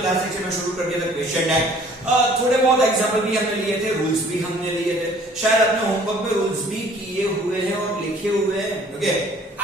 हमने last section में शुरू कर दिया था क्वेश्चन टैग। थोड़े बहुत एग्जांपल भी हमने लिए थे, रूल्स भी हमने लिए थे, शायद अपने होमवर्क में रूल्स भी किए हुए हैं और लिखे हुए हैं। ओके,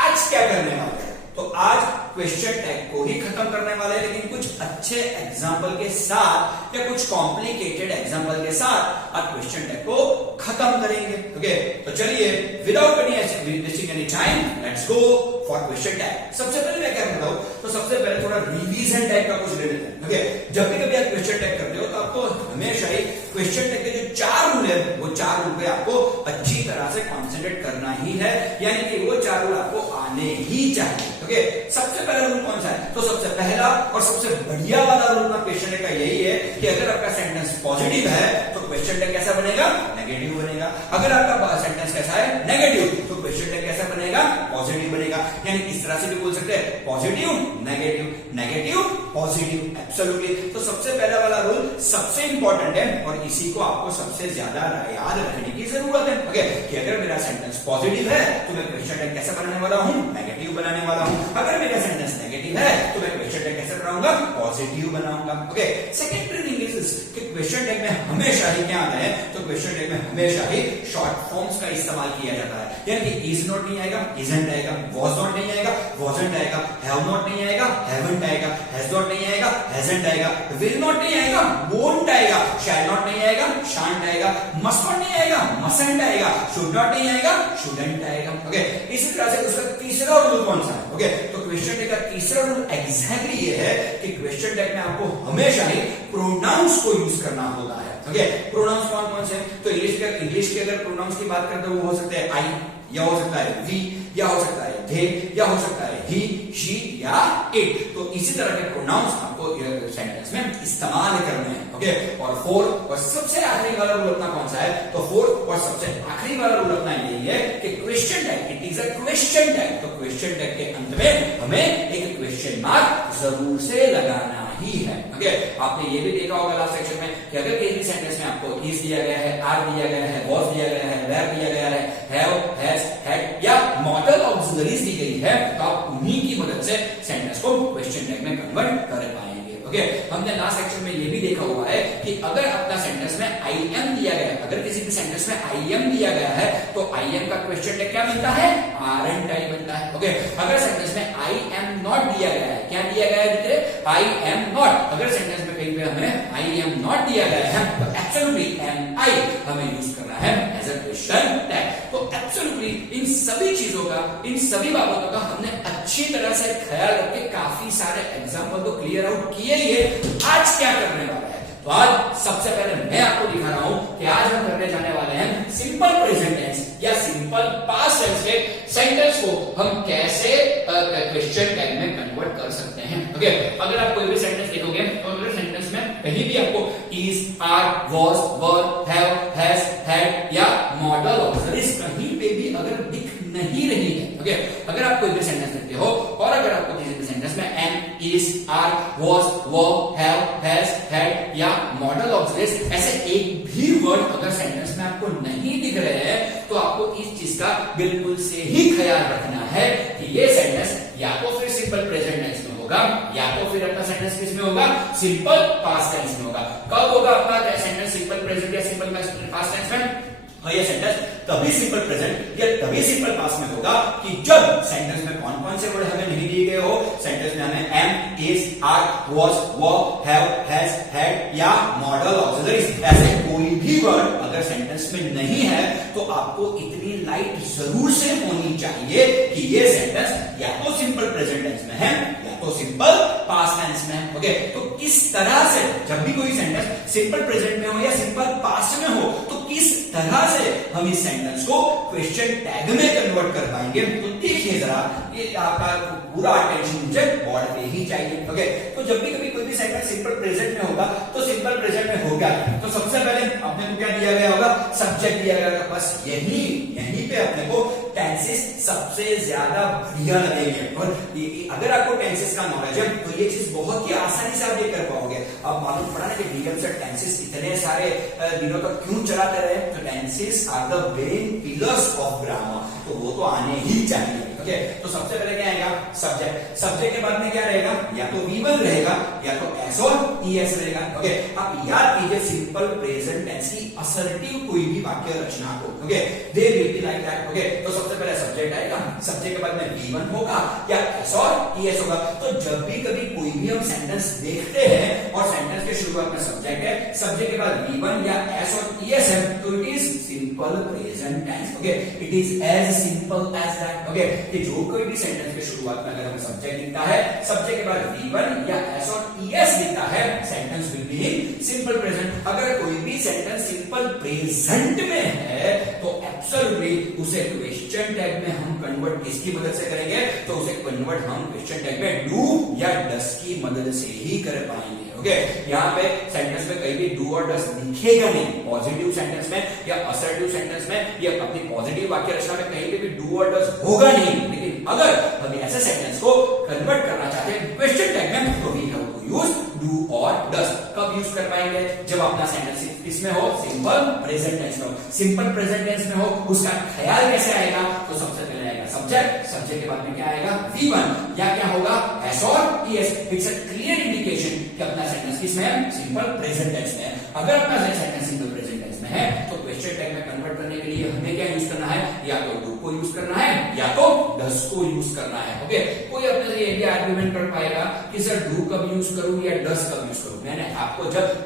आज क्या करने वाले हैं, तो आज क्वेश्चन टैग को ही खत्म करने वाले हैं, लेकिन कुछ अच्छे एग्जाम्पल के साथ या कुछ कॉम्प्लिकेटेड एग्जाम्पल के साथ आज क्वेश्चन टैग को खत्म करेंगे। ओके, तो चलिए without wasting any time let's go for question tag. सबसे पहले मैं क्या करता हूं, तो सबसे पहले थोड़ा रिवीजन टाइप का कुछ ले लेते हैं। ओके, जब भी कभी आप क्वेश्चन टैग करते हो तो आपको हमेशा ही क्वेश्चन टैग के जो 4 रूल है वो 4 रूल पे आपको अच्छी तरह से कॉन्सेंट्रेट करना ही है, यानी कि वो 4 रूल आपको आने ही चाहिए। ओके, सबसे पहला रूल कौन सा है, तो सबसे पहला और सबसे बढ़िया वाला रूल ना क्वेश्चन टैग का यही है कि अगर आपका सेंटेंस पॉजिटिव है तो क्वेश्चन टैग कैसा बनेगा, नेगेटिव बनेगा। अगर आपका सेंटेंस कैसा है, नेगेटिव, तो क्वेश्चन टैग कैसा बनेगा, पॉजिटिव बनेगा। यानी इस तरह से भी बोल सकते हैं, positive negative, negative positive, absolutely. तो सबसे पहला वाला रूल सबसे इंपॉर्टेंट है और इसी को आपको सबसे ज्यादा याद रखने की जरूरत है। ओके, कि अगर मेरा सेंटेंस पॉजिटिव है तो मैं क्वेश्चन टैग कैसे बनाने वाला हूं, नेगेटिव बनाने वाला हूं। अगर मेरा सेंटेंस नेगेटिव है तो मैं क्वेश्चन टैग कैसे बनाऊंगा, पॉजिटिव बनाऊंगा। ओके, सेकंडरी थिंग इज कि क्वेश्चन टैग में हमेशा ही क्या आता है, तो क्वेश्चन टैग में हमेशा ही शॉर्ट फॉर्म्स का इस्तेमाल किया जाता है। यानी कि इज नॉट नहीं आएगा, इजंट आएगा, वाज नॉट नहीं आएगा, वाजंट आएगा, हैव नॉट नहीं आएगा, हैवंट आएगा, हैज नॉट नहीं आएगा, हैजंट आएगा, विल नॉट नहीं आएगा, वोंट आएगा, शैल नॉट नहीं आएगा, शांट आएगा, मस्ट नॉट नहीं आएगा, मसंट आएगा, शुड नॉट नहीं आएगा, शुडंट आएगा। ओके, इसी तरह से उसका तीसरा रूल कौन सा है, ओके, तो क्वेश्चन टैग का तीसरा रूल एग्जैक्टली ये है कि क्वेश्चन टैग में आपको हमेशा ही प्रोनाउंस को यूज करना होता है। ओके, प्रोनाउंस कौन कौन से, तो इंग्लिश के अगर प्रोनाउंस की बात करते हो वो हो सकते हैं आई, या हो सकता है वी, या हो सकता है दे, या हो सकता है ही, शी या इट। तो इसी तरह के प्रोनाउंस आपको सेंटेंस में इस्तेमाल करने हैं। ओके, और फोर्थ और सबसे आखिरी वाला रूल अपना कौन सा है, तो फोर्थ और सबसे आखिरी वाला रूल अपना यही है कि question tag it is a question tag. तो क्वेश्चन टैग के अंत में हमें एक क्वेश्चन मार्क जरूर से लगाना ही है। ओके, आपने ये भी देखा होगा लास्ट सेक्शन में कि अगर किसी सेंटेंस में आपको इज दिया गया है, आर दिया गया है, वाज दिया गया है, वेयर दिया गया है, हैव, हैज, हैड या मॉडल ऑक्सिलरीज दी गई है, तो आप उन्हीं की मदद से सेंटेंस को क्वेश्चन टैग में कन्वर्ट कर पाएंगे। ओके, हमने लास्ट सेक्शन में ये भी देखा हुआ है कि अगर अपना सेंटेंस में आई एम दिया गया है, अगर किसी भी सेंटेंस में आई एम दिया गया है तो आई एम का क्वेश्चन टैग क्या बनता है, आर एन टाइप बनता है। ओके, अगर सेंटेंस में आई एम नॉट दिया गया है, क्या दिया गया है मित्र, आई एम नॉट, अगर सेंटेंस में कहीं पे हमें आई एम नॉट दिया गया है तो एब्सोल्युटली एम आई हमें यूज करना है एज अ क्वेश्चन टैग। तो एब्सोल्युटली इन सभी चीजों का, इन सभी बाबतों का हमने अच्छी तरह से ख्याल रख के काफी सारे एग्जाम्पल तो क्लियर आउट किए ही है। आज क्या करने वाला है, तो आज सबसे पहले मैं आपको दिखा रहा हूं कि आज हम करने जाने वाले हैं सिंपल प्रेजेंट टेंस या सिंपल पास्ट टेंस के सेंटेंस को हम कैसे क्वेश्चन टैग में कन्वर्ट कर सकते हैं। ओके, अगर आप कोई भी सेंटेंस देखोगे तो अगर सेंटेंस में कहीं भी आपको is, are, was, were, have, has, had या मॉडल ऑक्सिलरीज कहीं पे भी अगर दिख नहीं रही है, ओके, अगर आप कोई भी सेंटेंस लिखते हो और अगर आपको किसी भी सेंटेंस में am, is, are, was, were, have, has, had या मॉडल ऑक्सिलरीज ऐसे एक भी वर्ड अगर सेंटेंस में आपको नहीं दिख रहे हैं तो आपको इस चीज का बिल्कुल से ही ख्याल रखना है कि ये सेंटेंस या तो फिर सिंपल प्रेजेंट टेंस में होगा या तो फिर अपना सेंटेंस किस में होगा, सिंपल पास्ट टेंस में होगा। कब होगा अपना सेंटेंस सिंपल प्रेजेंट या सिंपल पास्ट टेंस में, और ये सेंटेंस तभी सिंपल प्रेजेंट या तभी सिंपल पास्ट में होगा कि जब सेंटेंस में कौन कौन से वर्ड हमें नहीं दिए गए हो, सेंटेंस में हमें am, is, are, was, were, have, has, had या मॉडल ऑक्सिलरीज ऐसे कोई भी वर्ड अगर सेंटेंस में नहीं है तो आपको इतनी लाइट जरूर से होनी चाहिए कि ये सेंटेंस या तो सिंपल प्रेजेंट टेंस में है या तो सिंपल पास्ट टेंस में है। ओके, तो किस तरह से जब भी कोई सेंटेंस सिंपल प्रेजेंट में हो या सिंपल पास्ट में हो तो किस तरह से हम इस सेंटेंस को क्वेश्चन टैग में कन्वर्ट कर पाएंगे, तो देखिए जरा, ये आपका पूरा अटेंशन मुझे बोर्ड पे ही चाहिए। ओके, तो जब भी कभी कोई भी सेंटेंस सिंपल प्रेजेंट में होगा तो सिंपल प्रेजेंट में होगा तो सबसे पहले अपने को क्या दिया गया होगा, सब्जेक्ट दिया गया होगा। बस यहीं पे अपने को टेंसेस सबसे ज्यादा बढ़िया लगेंगे और अगर आपको टेंसेस का नॉलेज है तो ये चीज बहुत ही आसानी से आप ये कर पाओगे। अब मालूम पड़ा ना कि डीएम से टेंसेस इतने सारे दिनों तक क्यों चलाते रहे, तो tenses are the main pillars of grammar, तो वो तो आने ही चाहिए। ओके, तो सबसे पहले क्या आएगा, सब्जेक्ट। सब्जेक्ट के बाद में क्या रहेगा, या तो V1 रहेगा या तो S और ईएस रहेगा। ओके, आप याद कीजिए सिंपल प्रेजेंट टेंस की असर्टिव कोई भी वाक्य रचना को। Okay, they will be like that. Okay, तो सबसे पहले सब्जेक्ट आएगा, सब्जेक्ट के बाद में V1 होगा या एस और ईएस होगा। तो जब भी कभी कोई भी हम सेंटेंस देखते हैं और सेंटेंस के शुरुआत में सब्जेक्ट है, सब्जेक्ट के बाद V1 या एस और ईएस है, तो it is simple present tense. Okay, it is as simple as that. Okay, कि जो कोई भी सेंटेंस के शुरुआत में अगर हमें सब्जेक्ट दिखता है, सब्जेक्ट के बाद V1 या एस और ईएस दिखता है, sentence will be simple present. अगर कोई भी सेंटेंस सिंपल प्रेजेंट में है तो एब्सोल्युटली उसे क्वेश्चन टैग में हम कन्वर्ट किसकी मदद से करेंगे? तो उसे कन्वर्ट हम क्वेश्चन टैग में डू या डस की मदद से ही कर पाएंगे। ओके, यहाँ पे सेंटेंस में कहीं भी डू और डस दिखेगा नहीं, पॉजिटिव सेंटेंस में या असर्टिव सेंटेंस में या अपनी पॉजिटिव वाक्य रचना में कहीं पे भी डू और डस होगा नहीं। लेकिन अगर हम ऐसे सेंटेंस को कन्वर्ट करना चाहते हैं क्वेश्चन टैग में, तो we have to use do और डस। कब यूज कर पाएंगे? जब अपना सेंटेंस किसमें हो? सिंपल प्रेजेंट टेंस में हो। सिंपल प्रेजेंट टेंस में हो, उसका ख्याल कैसे आएगा? तो सबसे पहले आएगा सब्जेक्ट, सब्जेक्ट के बाद में क्या आएगा? V1 या क्या होगा? एस और ES. It's a clear indication कि अपना सेंटेंस किसमें है? सिंपल प्रेजेंट टेंस में है। अगर अपना सेंटेंस सिंपल प्रेजेंट टेंस में है तो क्वेश्चन टैग में कन्वर्ट करने के लिए हमें क्या यूज करना है? या तो डू को यूज करना है या तो डस को यूज करना है। ओके, कोई अपने से ये भी आर्गुमेंट कर पाएगा कि सर डू कब यूज करूं या डस कब यूज करूं? मैंने आपको जब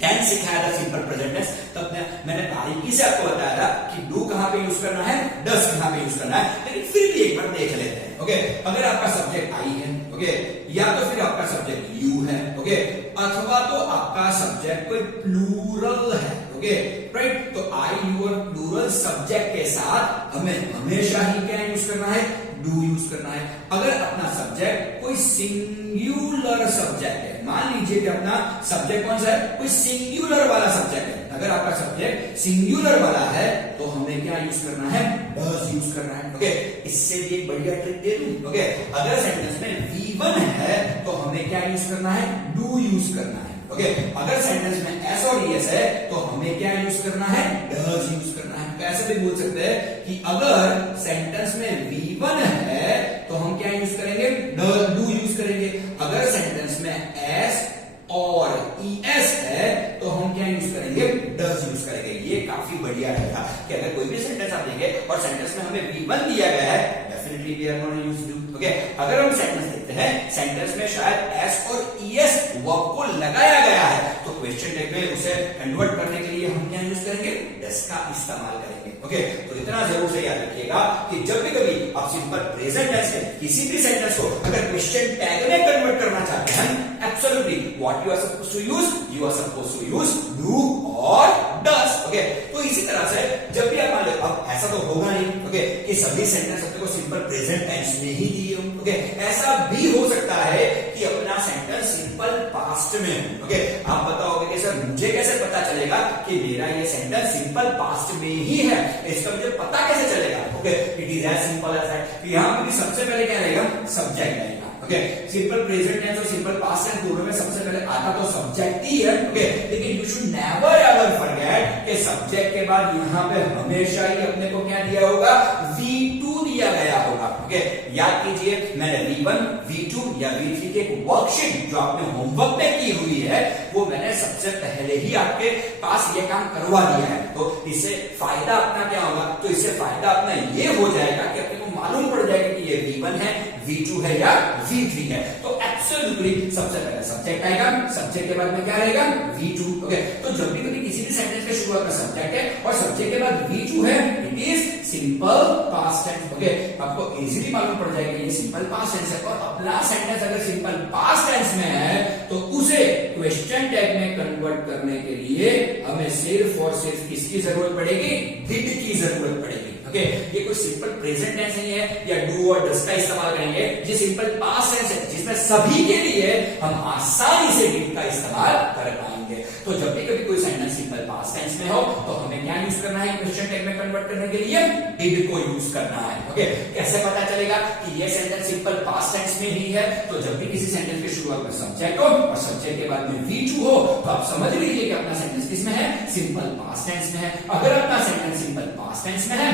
टेंस सिखाया था सिंपल प्रेजेंट टेंस, तब मैंने बारीकी से आपको बताया था कि डू कहां पे यूज करना है, डस कहां पे यूज करना है। लेकिन फिर भी एक बार देख लेते हैं। ओके, अगर आपका सब्जेक्ट आई है, ओके, या तो फिर आपका सब्जेक्ट यू है, ओके, अथवा तो आपका सब्जेक्ट कोई प्लूरल है, ओके, राइट। तो आई यू और प्लूरल सब्जेक्ट के साथ हमें हमेशा ही क्या यूज करना है? डू यूज करना है। अगर अपना सब्जेक्ट कोई सिंगुलर सब्जेक्ट है, मान लीजिए कि अपना सब्जेक्ट कौन सा है? कोई सिंगुलर वाला सब्जेक्ट है। अगर आपका सब्जेक्ट सिंगुलर वाला है तो हमें क्या यूज करना है? डस यूज करना है। ओके, इससे भी एक बढ़िया ट्रिक दे दूं। ओके, अगर सेंटेंस में V1 है तो हमें क्या यूज करना है? डू यूज करना है। ओके, अगर सेंटेंस में एस और ईएस है तो हमें क्या यूज करना है? डस यूज करना है। तो ऐसे भी बोल सकते हैं कि अगर सेंटेंस में V1 है तो हम क्या यूज करेंगे? डू यूज करेंगे। अगर सेंटेंस में एस और ईएस है तो हम क्या यूज करेंगे? डस यूज करेंगे। ये काफी बढ़िया रहेगा कि अगर कोई भी सेंटेंस आप देंगे और सेंटेंस में हमें V1 दिया गया है, definitely we are gonna use do. Okay, अगर हम सेंटेंस देखते हैं, सेंटेंस में शायद एस और ईएस वर्ब को लगाया गया है, तो क्वेश्चन टैग में उसे कन्वर्ट करने के लिए हम क्या यूज करेंगे? डस का इस्तेमाल करेंगे। ओके, तो इतना जरूर से याद रखिएगा कि जब भी कभी आप सिंपल प्रेजेंट टेंस में किसी भी सेंटेंस को अगर क्वेश्चन टैग में कन्वर्ट करना चाहते हैं, absolutely what you are supposed to use? You are supposed to use do और डस। ओके, तो इसी तरह से जब भी आप मान लो, अब ऐसा तो होगा नहीं, ओके, कि सभी सेंटेंस अपने को सिंपल प्रेजेंट टेंस में ही दिए हो। ओके, ऐसा भी हो सकता है कि अपना सेंटेंस सिंपल पास्ट में हो। ओके, आप बताओगे कि सर मुझे कैसे पता चलेगा कि मेरा ये सेंटेंस सिंपल पास्ट में ही है? इसका मुझे पता कैसे चलेगा? Okay, it is as simple as that. यहां पे भी सबसे पहले क्या रहेगा? सब्जेक्ट रहेगा। ओके, सिंपल प्रेजेंट टेंस और सिंपल पास्ट टेंस दोनों में सबसे पहले आता तो सब्जेक्ट ही है। ओके, लेकिन you should never ever forget कि सब्जेक्ट के बाद यहां पे हमेशा ही अपने को क्या दिया होगा? V2 दिया गया होगा। ओके, याद कीजिए मैंने V1, V2 या V3 के एक वर्कशीट जो आपने होमवर्क में की हुई है, वो मैंने सबसे पहले ही आपके पास ये काम करवा दिया है। तो इससे फायदा अपना क्या होगा? तो इससे फायदा अपना ये हो जाएगा कि अपने को मालूम पड़ जाएगा कि ये V1 है, V2 है या V3 है। तो एब्सोल्युटली सबसे पहले सब्जेक्ट आएगा, सब्जेक्ट के बाद में क्या रहेगा? V2। ओके, तो जब भी कभी किसी भी सेंटेंस के शुरुआत में सब्जेक्ट है और सब्जेक्ट के बाद V2 है, it is simple past tense. Okay, आपको इजीली मालूम पड़ जाएगा ये सिंपल पास्ट टेंस है। और अपना सेंटेंस अगर सिंपल पास्ट टेंस में है तो उसे क्वेश्चन टैग में कन्वर्ट करने के लिए हमें सिर्फ और सिर्फ किसकी जरूरत पड़ेगी? डिड की जरूरत पड़ेगी। ओके, ये कोई सिंपल प्रेजेंट टेंस नहीं है या डू और डस का इस्तेमाल करेंगे। ये सिंपल पास्ट टेंस है जिसमें सभी के लिए हम आसानी से डिड का इस्तेमाल कर पाएंगे। तो जब भी कभी कोई सेंटेंस सिंपल पास्ट टेंस में हो तो हमें क्या यूज करना है? क्वेश्चन टैग में कन्वर्ट करने के लिए डिड को यूज करना है। ओके, कैसे पता चलेगा कि ये सेंटेंस सिंपल पास्ट टेंस में ही है? तो जब भी किसी सेंटेंस की शुरुआत में सब्जेक्ट हो और सब्जेक्ट के बाद में V2 हो तो आप समझ लीजिए कि अपना सेंटेंस किसमें है? सिंपल पास्ट टेंस में है। अगर अपना सेंटेंस सिंपल पास्ट टेंस में है,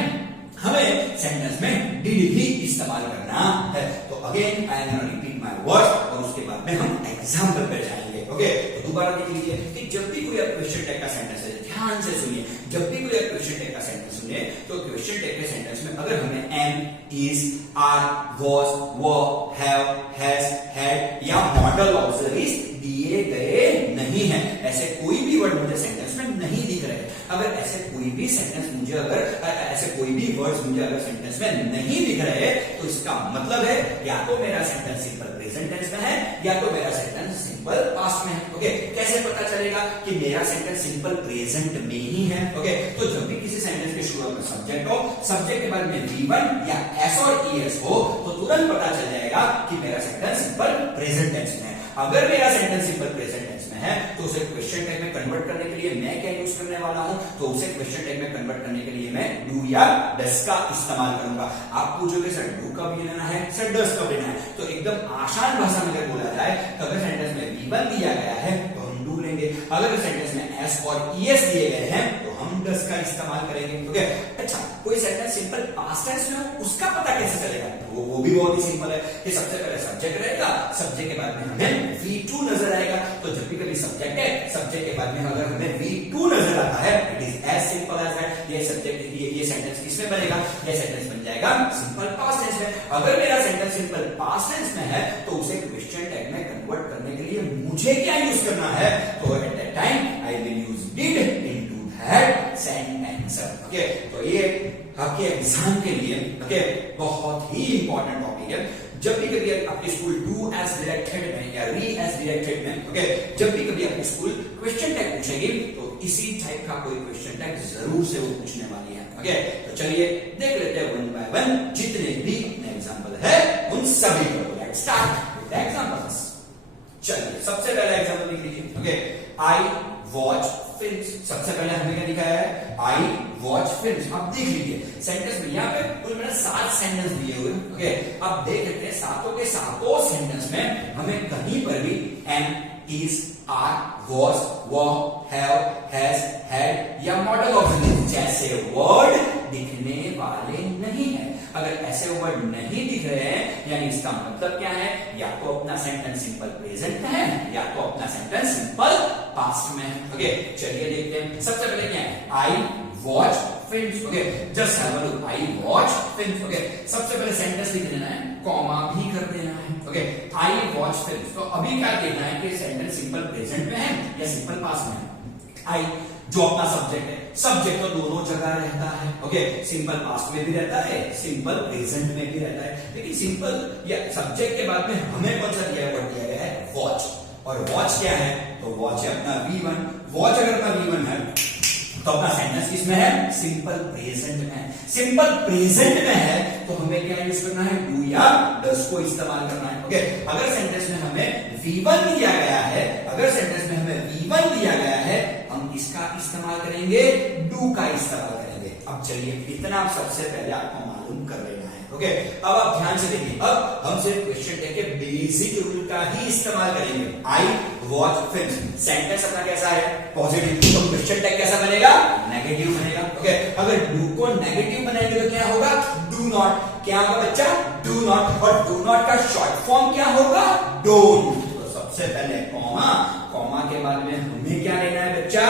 हमें सेंटेंस में डिड ही इस्तेमाल करना है। तो again I am gonna repeat my words और उसके बाद में हम एग्जांपल पे जाएंगे। ओके, तो दोबारा देख लीजिए कि जब भी कोई क्वेश्चन टैग का सेंटेंस है, ध्यान से सुनिए, जब भी कोई क्वेश्चन टैग का सेंटेंस सुनिए तो क्वेश्चन टैग के सेंटेंस में अगर हमें am, is, are, was, were, have, has, had या मॉडल ऑक्सिलरीज दिए गए नहीं है, ऐसे कोई भी वर्ड मुझे सेंटेंस में नहीं दिख रहे। अगर ऐसे कोई भी सेंटेंस मुझे ऐसे कोई भी वर्ड्स मुझे अगर सेंटेंस में नहीं दिख रहे तो इसका मतलब है या तो मेरा सेंटेंस सिंपल प्रेजेंट टेंस में है या तो मेरा सेंटेंस सिंपल पास्ट में है। ओके, कैसे पता चलेगा कि मेरा सेंटेंस सिंपल प्रेजेंट में ही है? ओके, तो जब भी किसी सेंटेंस के शुरुआत में सब्जेक्ट हो, सब्जेक्ट के बाद में V1 या S और ES हो तो तुरंत पता चल जाएगा कि मेरा सेंटेंस सिंपल प्रेजेंट टेंस में है। अगर मेरा सेंटेंस सिंपल प्रेजेंट टेंस में है तो उसे क्वेश्चन टैग में कन्वर्ट करने के लिए मैं क्या यूज करने वाला हूं? तो उसे क्वेश्चन टैग में कन्वर्ट करने के लिए मैं डू या डस का इस्तेमाल करूंगा। आप पूछोगे सर डू कब लेना है, सर डस कब लेना है? तो एकदम आसान भाषा में अगर बोला जाए तो अगर सेंटेंस में V1 दिया गया है तो हम डू लेंगे, अगर सेंटेंस में S और ES दिए गए हैं तो हम डस का इस्तेमाल करेंगे। ओके, अच्छा, कोई सेंटेंस सिंपल पास्ट टेंस में हो उसका पता कैसे चलेगा? वो भी बहुत ही सिंपल है कि सबसे पहले सब्जेक्ट रहेगा, सब्जेक्ट के बाद में हमें V2 नजर आएगा। तो जब भी कभी सब्जेक्ट है, सब्जेक्ट के बाद में अगर हमें V2 नजर आता है, it is as simple as that. ये सब्जेक्ट ये सेंटेंस किसमें बनेगा? ये सेंटेंस बन जाएगा सिंपल पास्ट टेंस में। अगर मेरा सेंटेंस सिंपल पास्ट टेंस में है तो उसे क्वेश्चन टैग में कन्वर्ट करने के लिए मुझे क्या यूज करना है? तो at that time I will use did into that sentence. Okay, तो ये आपके एग्जाम के लिए ओके बहुत ही इंपॉर्टेंट टॉपिक है। जब भी कभी आपके स्कूल डू एज डायरेक्टेड में या री एज डायरेक्टेड में ओके जब भी कभी आपकी स्कूल क्वेश्चन टैग पूछेगी तो इसी टाइप का कोई क्वेश्चन टैग जरूर से वो पूछने वाली है। ओके, तो चलिए देख लेते हैं वन बाय वन जितने भी अपने एग्जाम्पल है उन सभी को। Let's start with examples. चलिए सबसे पहला एग्जांपल लिख लीजिए। Okay, I watch films. सबसे पहले हमें क्या दिखाया है? I watch films. आप देख लीजिए सेंटेंस में यहाँ पे कुल मिला 7 सेंटेंस दिए हुए। ओके, अब देख लेते हैं सातों के सातों सेंटेंस में हमें कहीं पर भी am, is, are, was, were, have, has, had या मॉडल ऑक्सिलरी जैसे वर्ड दिखने वाले नहीं है। अगर ऐसे वर्ड नहीं दिख रहे हैं यानी इसका मतलब क्या है? या तो अपना सेंटेंस सिंपल प्रेजेंट में है या तो अपना सेंटेंस सिंपल पास्ट में है। ओके, चलिए देखते हैं। सबसे पहले क्या है? I watch films. Okay, just have a look, I watch films. Okay, सबसे पहले सेंटेंस लिख देना है, कॉमा भी कर देना है। Okay, I watch films. तो अभी क्या देखना है कि सेंटेंस सिंपल प्रेजेंट में है या सिंपल पास्ट में है? आई जो अपना सब्जेक्ट है, सब्जेक्ट तो दोनों जगह रहता है। ओके, सिंपल पास्ट में भी रहता है, सिंपल प्रेजेंट में भी रहता है, लेकिन सिंपल या सब्जेक्ट के बाद में हमें कौन सा दिया वर्ड दिया गया है? वॉच। और वॉच क्या है? तो वॉच है अपना V1। वॉच अगर अपना V1 है तो अपना सेंटेंस किसमें है? सिंपल प्रेजेंट में है। सिंपल प्रेजेंट में है तो हमें क्या यूज करना है? डू या डस को इस्तेमाल करना है। ओके, अगर सेंटेंस में हमें V1 दिया गया है, अगर सेंटेंस में हमें V1 दिया गया है, हम किसका इस्तेमाल करेंगे? डू का इस्तेमाल करेंगे। अब चलिए इतना आप सबसे पहले आपको मालूम कर लेना है। ओके, अब आप ध्यान से देखिए, अब हम सिर्फ क्वेश्चन टैग के बेसिक रूल का ही इस्तेमाल करेंगे। I watch films. सेंटेंस अपना कैसा है? पॉजिटिव। तो क्वेश्चन टैग कैसा बनेगा? नेगेटिव बनेगा। ओके, अगर डू को नेगेटिव बनाएंगे तो क्या होगा? Do not. क्या होगा बच्चा? Do not. और डू नॉट का शॉर्ट फॉर्म क्या होगा? डोंट। तो सबसे पहले कॉमा, कॉमा के बाद में हमें क्या लेना है बच्चा?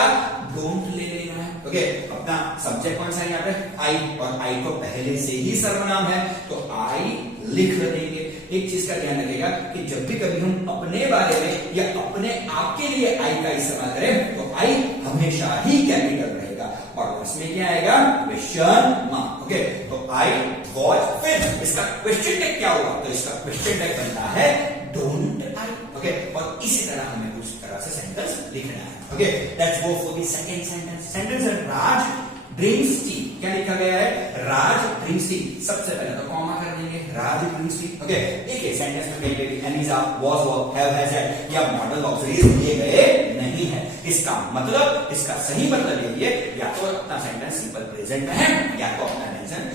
डोंट ले लेना है। ओके, अपना सब्जेक्ट कौन सा है यहाँ पे? आई, और आई तो पहले से ही सर्वनाम है तो आई लिख देंगे। एक चीज का ध्यान रखिएगा कि जब भी कभी हम अपने बारे में या अपने आप के लिए आई का इस्तेमाल करें तो आई हमेशा ही कैपिटल रहेगा और उसमें क्या आएगा? Question mark. ओके, तो आई वॉच फिल्म, इसका क्वेश्चन टैग क्या होगा? तो इसका क्वेश्चन टैग बनता है डोंट आई। ओके, और इसी तरह हमें उस तरह से सेंटेंस लिखना है। Okay, let's go for the second sentence. Sentence है राज ड्रिंक्स टी। क्या लिखा गया है? Raj drinks tea. सबसे पहले तो कॉमा कर देंगे, राज ड्रिंक्स टी। ओके, देखिए सेंटेंस में कहीं पे भी am, is, are, was, were, have, has, had या मॉडल ऑक्सिलरीज दिए गए नहीं है। इसका मतलब, इसका सही मतलब ये या तो अपना सेंटेंस सिंपल प्रेजेंट में है या तो अपना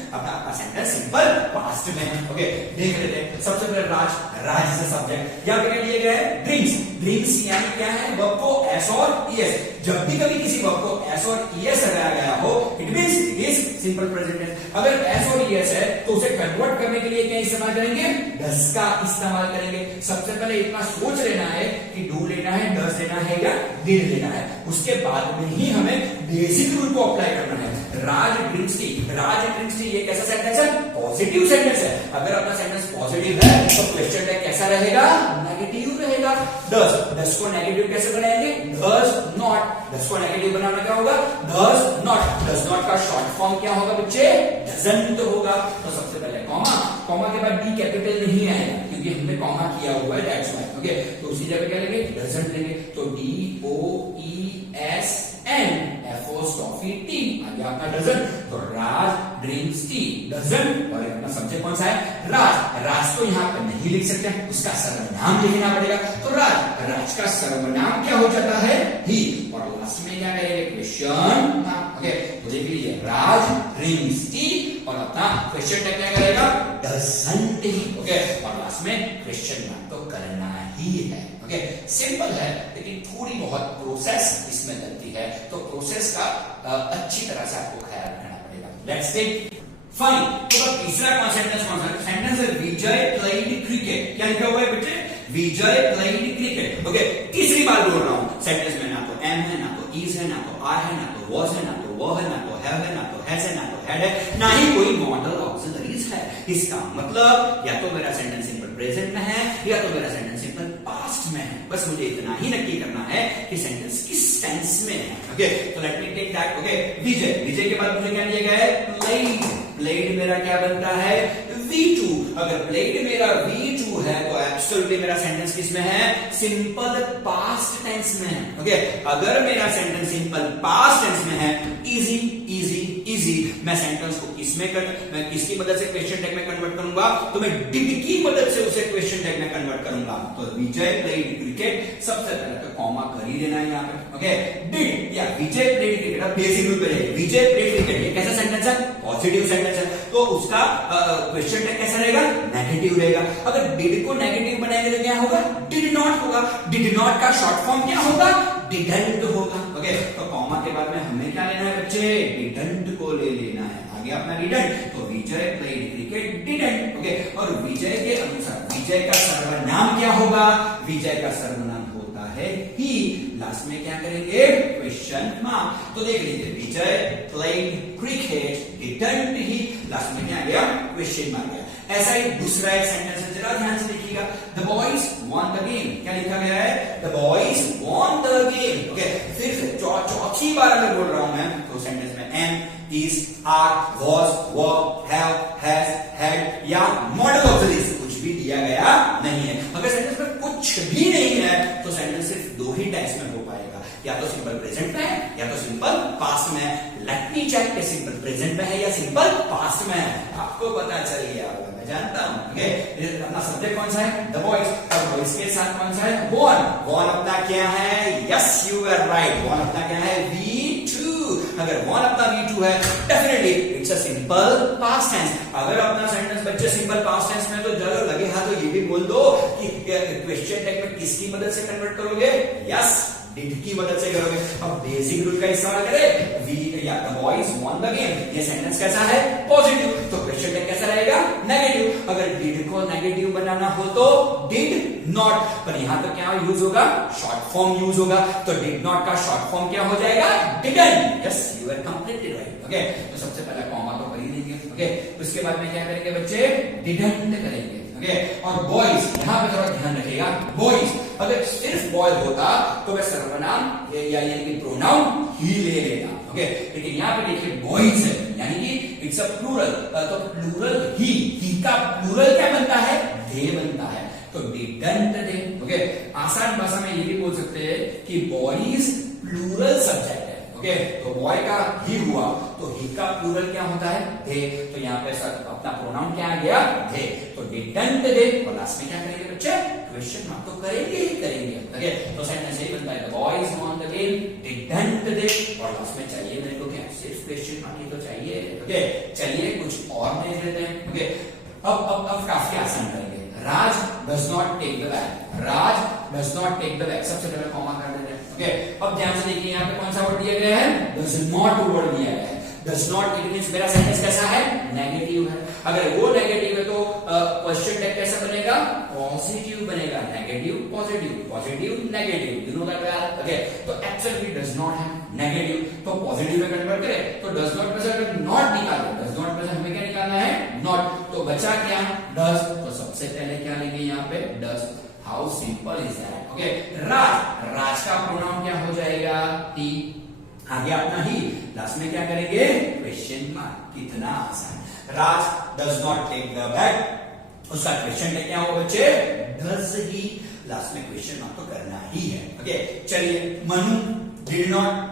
अपना सेंटेंस सिंपल पास्ट में है। ओके, देख लेते हैं। सबसे पहले राज, राज से सब्जेक्ट यहाँ पे क्या दिए गए हैं? ड्रिंक्स। ड्रिंक्स यानी क्या है? वर्ब को एस और ईएस। जब भी कभी किसी वर्ब को एस और ईएस लगाया गया हो it means it is simple present tense. अगर एस और ईएस है तो उसे कन्वर्ट करने के लिए क्या इस्तेमाल करेंगे, डस का इस्तेमाल करेंगे। सबसे पहले इतना सोच लेना है कि डू लेना है, डस लेना है या डिड लेना है, उसके बाद में ही हमें बेसिक रूल को अप्लाई करना है। राज ड्रिंक्स टी, राज ड्रिंक्स टी ये कैसा सेंटेंस है, पॉजिटिव सेंटेंस है। अगर अपना सेंटेंस पॉजिटिव है तो क्वेश्चन टैग कैसा रहेगा, नेगेटिव रहेगा। डस को नेगेटिव कैसे बनाएंगे, डस नॉट। डस को नेगेटिव बनाना क्या होगा, डस नॉट। डस नॉट का शॉर्ट फॉर्म क्या होगा बच्चे, डजंट होगा। तो सबसे पहले कॉमा, कॉमा के बाद डी कैपिटल नहीं आएगा क्योंकि हमने कॉमा किया हुआ है, दैट्स व्हाई। ओके, तो उसी जगह क्या लेंगे, डजंट लेंगे। तो D O E S N apostrophe T आ गया अपना डजन। तो राज ड्रिंक्स टी, डजन। और अपना सब्जेक्ट कौन सा है, राज। राज तो यहाँ पे नहीं लिख सकते, उसका सर्वनाम लिखना पड़ेगा। तो राज का सर्वनाम क्या हो जाता है, ही। और लास्ट में क्या करेंगे, क्वेश्चन। ओके, तो देख लीजिए, राज ड्रिंक्स टी और अपना क्वेश्चन टैग क्या करेगा, डजंट ही। ओके, और लास्ट में क्वेश्चन मार्क तो करना ही है। ओके, सिंपल है लेकिन थोड़ी बहुत प्रोसेस इसमें लगती है, तो प्रोसेस का अच्छी तरह से आपको ख्याल रखना पड़ेगा। Let's take fine. तो तीसरा कौन सेंटेंस कौन सा सेंटेंस है, विजय प्लेड क्रिकेट। क्या लिखा हुआ है बच्चे, विजय प्लेड क्रिकेट। ओके, तीसरी बार बोल रहा हूं, सेंटेंस में ना तो एम है, ना तो इज है, ना तो आर है, ना तो वॉज है, ना तो वो है, ना तो हैव है, ना तो हैज है, ना तो हैड है, ना ही कोई मॉडल ऑक्सिलरीज है। इसका मतलब या तो मेरा सेंटेंस सिंपल प्रेजेंट में है या तो मेरा सेंटेंस सिंपल पास्ट में है। बस मुझे इतना ही नक्की करना है कि सेंटेंस किस टेंस में है। ओके, तो let me take that. Okay, Vijay, Vijay के बाद मुझे क्या दिया गया है, प्लेड। प्लेड मेरा क्या बनता है, V2। अगर प्लेड मेरा V2 है तो एब्सोल्युटली मेरा सेंटेंस किसमें है, सिंपल पास्ट टेंस में है। ओके, अगर मेरा सेंटेंस सिंपल पास्ट टेंस में है, इजी इजी इजी, मैं सेंटेंस को मैं किसकी मदद से क्वेश्चन टैग में कन्वर्ट करूंगा, तो मैं डिड की मदद से उसे क्वेश्चन टैग में कन्वर्ट करूंगा। तो विजय प्लेड क्रिकेट, सबसे पहले तो कॉमा कर ही देना है यहाँ पे। ओके, डिड या विजय प्लेड क्रिकेट, अब बेसिक रूल पे रहेगा, विजय प्लेड क्रिकेट ये कैसा सेंटेंस है, पॉजिटिव सेंटेंस है, तो उसका क्वेश्चन टैग कैसा रहेगा, नेगेटिव रहेगा। अगर डिड को नेगेटिव बनाएंगे तो क्या होगा, डिड नॉट होगा। डिड नॉट का शॉर्ट फॉर्म क्या होगा, डिडंट होगा। ओके, तो कॉमा के बाद में हमें क्या लेना है बच्चे, डिडंट को ले लेना है। आगे अपना डिडंट, तो विजय प्लेड क्रिकेट डिडंट। ओके, और विजय के अनुसार विजय का सर्वनाम क्या होगा, विजय का सर्वनाम होता है ही। लास्ट में क्या करेंगे, क्वेश्चन मार्क। तो देख लीजिए, Vijay played cricket didn't he, last में क्या गया, क्वेश्चन मार्क गया। ऐसा ही दूसरा एक सेंटेंस है, जरा ध्यान से देखिएगा, the boys won the game. क्या लिखा गया है, the boys won the game. Okay, फिर से चौथी बार अगर बोल रहा हूं मैं, तो सेंटेंस में am, is, are, was, were, have, has, had या मॉडल ऑक्सिलरीज कुछ भी दिया गया नहीं है। अगर सेंटेंस में कुछ भी नहीं है तो सेंटेंस सिर्फ दो ही टेंस में हो पाएगा, या तो सिंपल प्रेजेंट में है या तो सिंपल पास्ट में है। लेट मी चेक कि सिंपल प्रेजेंट में है या सिंपल पास्ट में है, आपको पता चल गया होगा, मैं जानता हूं। ओके, अपना सब्जेक्ट कौन सा है, द बॉयज, और बॉयज के साथ कौन सा है, वॉन। वॉन अपना क्या है, यस यू आर राइट, वॉन अपना क्या है, V2। अगर वॉन अपना V2 है, definitely it's a simple past tense. अगर अपना सेंटेंस बच्चे सिंपल पास्ट टेंस में, तो जरूर लगे हाथ तो ये भी बोल दो कि क्वेश्चन टैग में किसकी मदद से कन्वर्ट करोगे, यस डिड की मदद से करोगे। अब बेसिक रूल का इस्तेमाल करें, वी या the boys won the game, ये सेंटेंस कैसा है, पॉजिटिव, तो क्वेश्चन टैग कैसा रहेगा, नेगेटिव। अगर डिड को नेगेटिव बनाना हो तो डिड नॉट, पर यहां तो क्या यूज होगा, शॉर्ट फॉर्म यूज होगा, तो डिड नॉट का शॉर्ट फॉर्म क्या हो जाएगा, didn't. Yes you are completely right. Okay, तो सबसे पहले कॉमा तो कर ही देंगे। ओके, उसके बाद में क्या करेंगे बच्चे, डिडंट करेंगे। ओके, और बॉयज, यहां पे थोड़ा ध्यान रखिएगा, बॉयज अगर सिर्फ बॉय होता तो वह सर्वनाम या यानी कि प्रोनाउन ही ले लेता। ओके, लेकिन यहाँ पे देखिए बॉयज है, यानी कि इट्स अ प्लूरल, तो प्लूरल ही का प्लूरल क्या बनता है, दे बनता है, तो डिडंट दे। ओके, आसान भाषा में ये भी बोल सकते हैं कि बॉयज प्लूरल सब्जेक्ट है। ओके, तो बॉय का ही हुआ तो ही का प्लूरल क्या होता है, दे, तो यहाँ पे अपना प्रोनाउन क्या आ गया, दे, तो डिडंट दे। और लास्ट में क्या करेंगे बच्चे, क्वेश्चन मार्क तो करेंगे ही करेंगे। ओके, तो सेंटेंस यही बनता है, the boys won the game didn't they, और लास्ट में चाहिए मेरे को क्या, सिर्फ क्वेश्चन मार्क ही तो चाहिए। ओके, चलिए कुछ और देख लेते हैं। ओके, अब काफी आसान करेंगे, Raj does not take the bag, Raj does not take the bag, सबसे पहले कॉमा कर देते हैं। ओके, अब ध्यान से देखिए यहाँ पे कौन सा वर्ड दिया गया है, डज नॉट वर्ड दिया गया है। डज नॉट इट मींस मेरा सेंटेंस कैसा है, नेगेटिव है। अगर वो नेगेटिव है तो क्वेश्चन टैग कैसा बनेगा, पॉजिटिव बनेगा, negative positive, positive negative, you know that यार। ओके, तो एक्चुअली डज नॉट है नेगेटिव, तो पॉजिटिव में कन्वर्ट करें तो डज नॉट में से अगर नॉट निकाले, डज नॉट में से हमें क्या निकालना है, नॉट, तो बचा क्या, डज, तो सबसे पहले क्या लेंगे यहाँ पे, does. How simple is that. Okay, Raj, Raj का प्रोनाउन क्या हो जाएगा, ही, आगे अपना ही, लास्ट में क्या करेंगे, क्वेश्चन मार्क। कितना आसान, Raj does not take the bag, उसका क्वेश्चन टैग क्या होगा बच्चे, डज ही, लास्ट में क्वेश्चन मार्क तो करना ही है। ओके, चलिए, Manu did not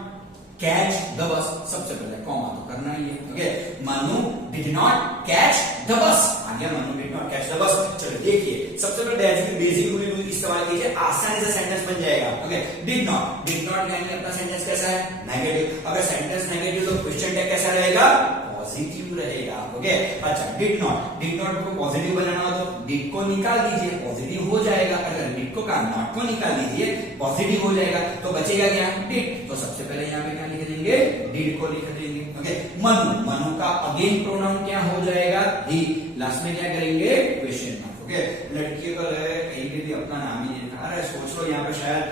catch the bus, सबसे पहले कॉमा तो करना ही है। Okay, Manu did not catch the bus, आ गया Manu did not catch the bus. चलो देखिए, सबसे पहले बेसिक रूल इस्तेमाल कीजिए, आसानी से सेंटेंस बन जाएगा। ओके, डिड नॉट यानी अपना सेंटेंस कैसा है, नेगेटिव, अगर सेंटेंस नेगेटिव तो क्वेश्चन टैग कैसा रहेगा, पॉजिटिव रहेगा। ओके, अच्छा, डिड नॉट को पॉजिटिव बनाना हो तो डिड को निकाल दीजिए, पॉजिटिव हो जाएगा। अगर डिड को का नॉट को निकाल दीजिए, पॉजिटिव हो जाएगा, तो बचेगा क्या, डिड, तो सबसे पहले यहाँ पे क्या लिख देंगे, डिड को लिख देंगे। ओके, मनु का अगेन प्रोनाउन क्या हो जाएगा, ही, लास्ट में क्या करेंगे, क्वेश्चन मार्क। ओके, लड़की को कहीं पे भी अपना नाम ही नहीं लिखा, अरे सोच लो यहाँ पे शायद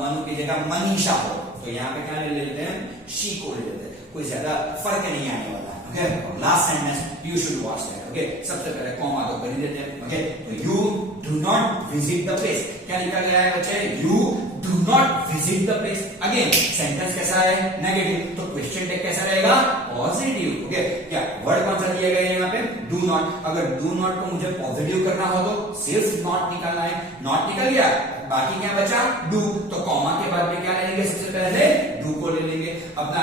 मनु की जगह मनीषा हो, तो यहाँ पे क्या ले लेते हैं, शी को ले लेते हैं, कोई ज्यादा फर्क नहीं आने वाला। Okay, last sentence you should watch that. Okay, सबसे पहले कॉमा तो कर ही देते हैं। ओके, तो you do not visit the place, क्या लिखा गया है बच्चे, you do not visit the place. Again sentence कैसा है, नेगेटिव, तो क्वेश्चन टैग कैसा रहेगा, पॉजिटिव। ओके, क्या वर्ड कौन सा दिया गया है यहाँ पे, डू नॉट, अगर डू नॉट को मुझे पॉजिटिव करना हो तो सिर्फ नॉट निकालना है, नॉट निकल गया, बाकी क्या बचा, डू, तो कॉमा के बाद में क्या ले लेंगे, सबसे पहले डू को ले लेंगे। अपना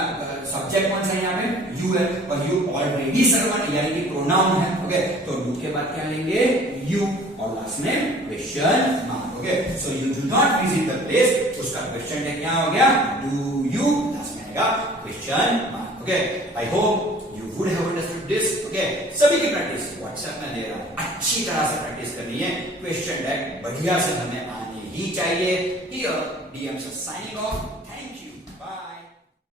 सब्जेक्ट कौन सा है यहाँ पे, यू है, और यू ऑलरेडी सर्वंट यानी कि प्रोनाउन है। ओके, तो डू के बाद क्या लेंगे, यू, और लास्ट में question mark. Okay, so you do not visit the place, उसका क्वेश्चन टैग क्या हो गया, डू यू, लास्ट में आएगा question mark. Okay, I hope you would have understood this. Okay, सभी की प्रैक्टिस व्हाट्सएप में दे रहा हूं, अच्छी तरह से प्रैक्टिस करनी है, क्वेश्चन टैग बढ़िया से हमें आने ही चाहिए। Here, DM से signing off.